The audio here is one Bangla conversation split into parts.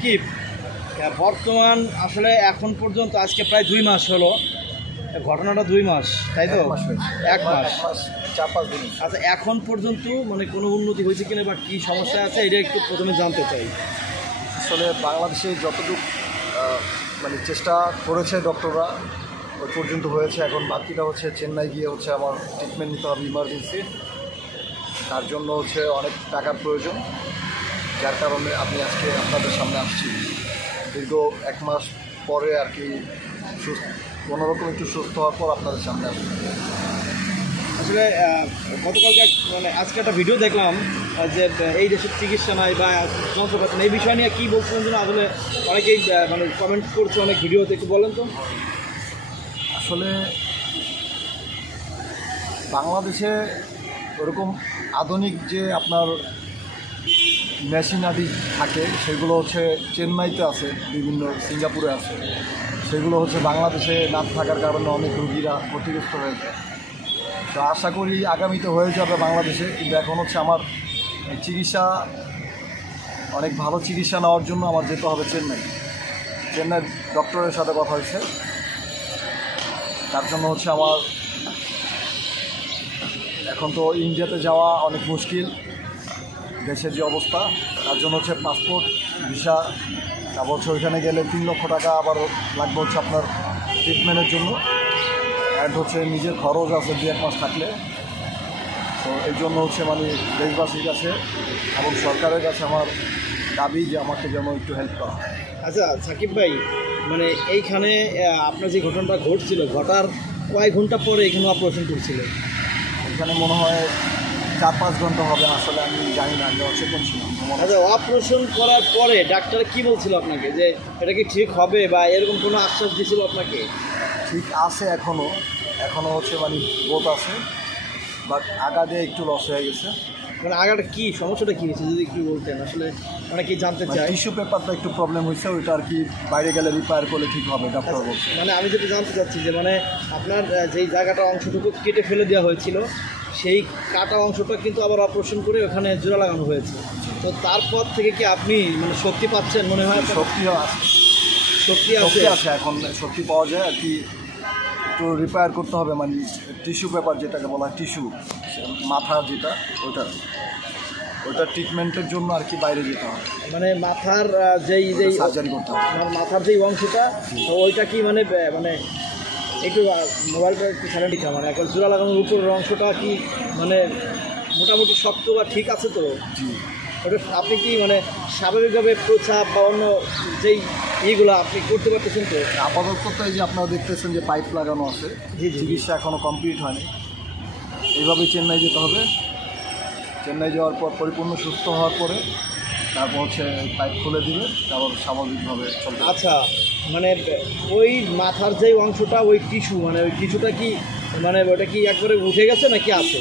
সাকিব, বর্তমান আসলে এখন পর্যন্ত আজকে প্রায় 2 মাস হলো, ঘটনাটা 2 মাস, তাই তো? 1 মাস 4-5 দিন। আচ্ছা, এখন পর্যন্ত মানে কোনো উন্নতি হয়েছে কিনা বা কী সমস্যা আছে এটা একটু প্রথমে জানতে চাই। আসলে বাংলাদেশে যতটুকু মানে চেষ্টা করেছে ডক্টররা ওই পর্যন্ত হয়েছে। এখন বাকিটা হচ্ছে চেন্নাই গিয়ে হচ্ছে আমার ট্রিটমেন্ট নিতে হবে ইমার্জেন্সি। তার জন্য হচ্ছে অনেক টাকার প্রয়োজন, যার কারণে আমি আজকে আপনাদের সামনে আসছি। দীর্ঘ 1 মাস পরে আর কি কোনোরকম একটু সুস্থ হওয়ার পর আপনাদের সামনে আসছি। আসলে গতকালকে মানে আজকে একটা ভিডিও দেখলাম যে এই দেশের চিকিৎসা নাই বা যন্ত্রপাতি এই বিষয় নিয়ে কী বলছিলেন যেন, আসলে অনেকেই মানে কমেন্ট করছে অনেক ভিডিওতে, একটু বলেন তো। আসলে বাংলাদেশে ওরকম আধুনিক যে আপনার মেশিনারি থাকে সেগুলো হচ্ছে চেন্নাইতে আছে, বিভিন্ন সিঙ্গাপুরে আছে। সেগুলো হচ্ছে বাংলাদেশে না থাকার কারণে অনেক রোগীরা ক্ষতিগ্রস্ত হয়েছে। তো আশা করি আগামীতে হয়ে যাবে বাংলাদেশে, কিন্তু এখন হচ্ছে আমার চিকিৎসা, অনেক ভালো চিকিৎসা নেওয়ার জন্য আমার যেতে হবে চেন্নাই ডক্টরের সাথে কথা হয়েছে। তার জন্য হচ্ছে আমার এখন তো ইন্ডিয়াতে যাওয়া অনেক মুশকিল, দেশের যে অবস্থা। তার জন্য হচ্ছে পাসপোর্ট, ভিসা, তারপর হচ্ছে ওইখানে গেলে 3 লক্ষ টাকা আবার লাগবে হচ্ছে আপনার ট্রিটমেন্টের জন্য। অ্যান্ড হচ্ছে নিজের খরচ আছে 2-1 মাস থাকলে। তো এই জন্য হচ্ছে মানে দেশবাসীর কাছে এবং সরকারের কাছে আমার দাবি যে আমাকে যেন একটু হেল্প করা। আচ্ছা সাকিব ভাই, মানে এইখানে আপনার যে ঘটনাটা ঘটছিল, ঘটার কয়েক ঘন্টা পরে এখানে অপারেশন করছিল? এখানে মনে হয় 4-5 ঘন্টা হবে, আসলে আমি জানি না, আমি অচেতন ছিলাম। আচ্ছা, অপারেশন করার পরে ডাক্তার কি বলছিল আপনাকে, যে এটা কি ঠিক হবে বা এরকম কোনো আশ্বাস দিয়েছিল আপনাকে? ঠিক আছে, এখনও হচ্ছে মানে বোধ আছে, বাট আগা দিয়ে একটু লস হয়ে গেছে। মানে আগাটা কি সমস্যাটা কী হয়েছে যদি একটু বলতেন, আসলে অনেকেই জানতে চাই। টিস্যু পেপারটা একটু প্রবলেম হয়েছে, ওইটা আর কি বাইরে গেলে রিপেয়ার করলে ঠিক হবে ডক্টর বলছে। মানে আমি যেটা জানতে চাচ্ছি যে মানে আপনার যেই জায়গাটা অংশটুকু কেটে ফেলে দেওয়া হয়েছিল, সেই কাটা অংশটা কিন্তু আবার অপারেশন করে ওখানে জোড়া লাগানো হয়েছে। তো তারপর থেকে কি আপনি মানে শক্তি পাচ্ছেন মনে হয়? শক্তিও আছে, শক্তি আছে এখন শক্তি পাওয়া যায় আর কি। একটু রিপেয়ার করতে হবে, মানে টিস্যু পেপার যেটাকে বলা হয়, টিস্যু মাথার যেটা, ওইটা ট্রিটমেন্টের জন্য আর কি বাইরে যেতে হবে। মানে মাথার যেই সার্জারি করতে হবে, মাথার যেই অংশটা, ওইটা কি মানে মানে একটু মোবাইলটা একটু সাইলেন্ট দিতে, মানে একবার জোড়া লাগানোর উপরের অংশটা কি মানে মোটামুটি শক্ত বা ঠিক আছে তো? জি। ওটা আপনি কি মানে স্বাভাবিকভাবে প্রস্রাব বা অন্য যেই ইয়েগুলো আপনি করতে পারতেছেন তো? আপাতত তো এই যে আপনারা দেখতেছেন যে পাইপ লাগানো আছে, চিকিৎসা এখনও কমপ্লিট হয়নি। এইভাবেই চেন্নাই যেতে হবে। চেন্নাই যাওয়ার পর পরিপূর্ণ সুস্থ হওয়ার পরে তারপর হচ্ছে পাইপ খুলে দিবে, তারপর স্বাভাবিকভাবে চলবে। আচ্ছা, মানে ওই মাথার যেই অংশটা, ওই টিস্যু, মানে ওই টিস্যুটা কি মানে ওটা কি একবারে উঠে গেছে নাকি আছে?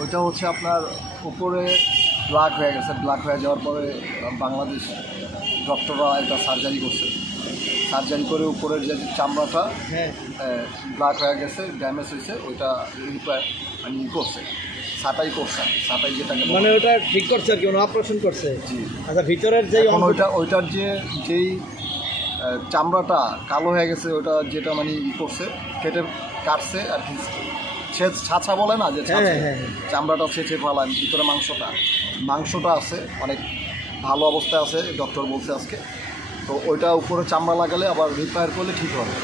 ওইটা হচ্ছে আপনার উপরে ব্ল্যাক হয়ে গেছে। ব্ল্যাক হয়ে যাওয়ার পরে বাংলাদেশ ডক্টররা একটা সার্জারি করছে। সার্জারি করে উপরের যে চামড়াটা ব্ল্যাক হয়ে গেছে, ড্যামেজ হয়েছে, ওইটা রিপেয়ার মানে করছে, ছাঁটাই যেটাকে মানে ওটা ঠিক করছে আর কি, মানে অপারেশন করছে। জি। আচ্ছা, ভিতরের যেই ওইটার যেই চামড়াটা কালো হয়ে গেছে, ওটা যেটা মানে করছে, কাটছে আর কি, ছাঁচা বলে না যে চামড়াটা ছেঁচে ফেলায়, ভিতরে মাংসটা আছে, অনেক ভালো অবস্থায় আছে ডক্টর বলছে আজকে। তো ওইটা উপরে চামড়া লাগালে আবার রিপেয়ার করলে ঠিক হবে।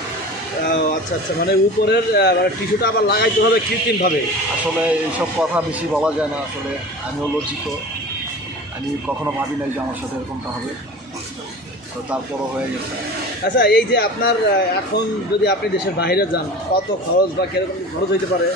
আচ্ছা আচ্ছা, মানে উপরের মানে টিস্যুটা আবার লাগাইতে হবে কৃত্রিমভাবে? আসলে এইসব কথা বেশি বলা যায় না, আসলে আমিও লজ্জিত। আমি কখনো ভাবি নাই যে আমার সাথে এরকমটা হবে, তো তারপরও হয়ে গেছে। আচ্ছা, এই যে আপনার এখন যদি আপনি দেশের বাইরে যান, কত খরচ বা কিরকম খরচ হইতে পারে?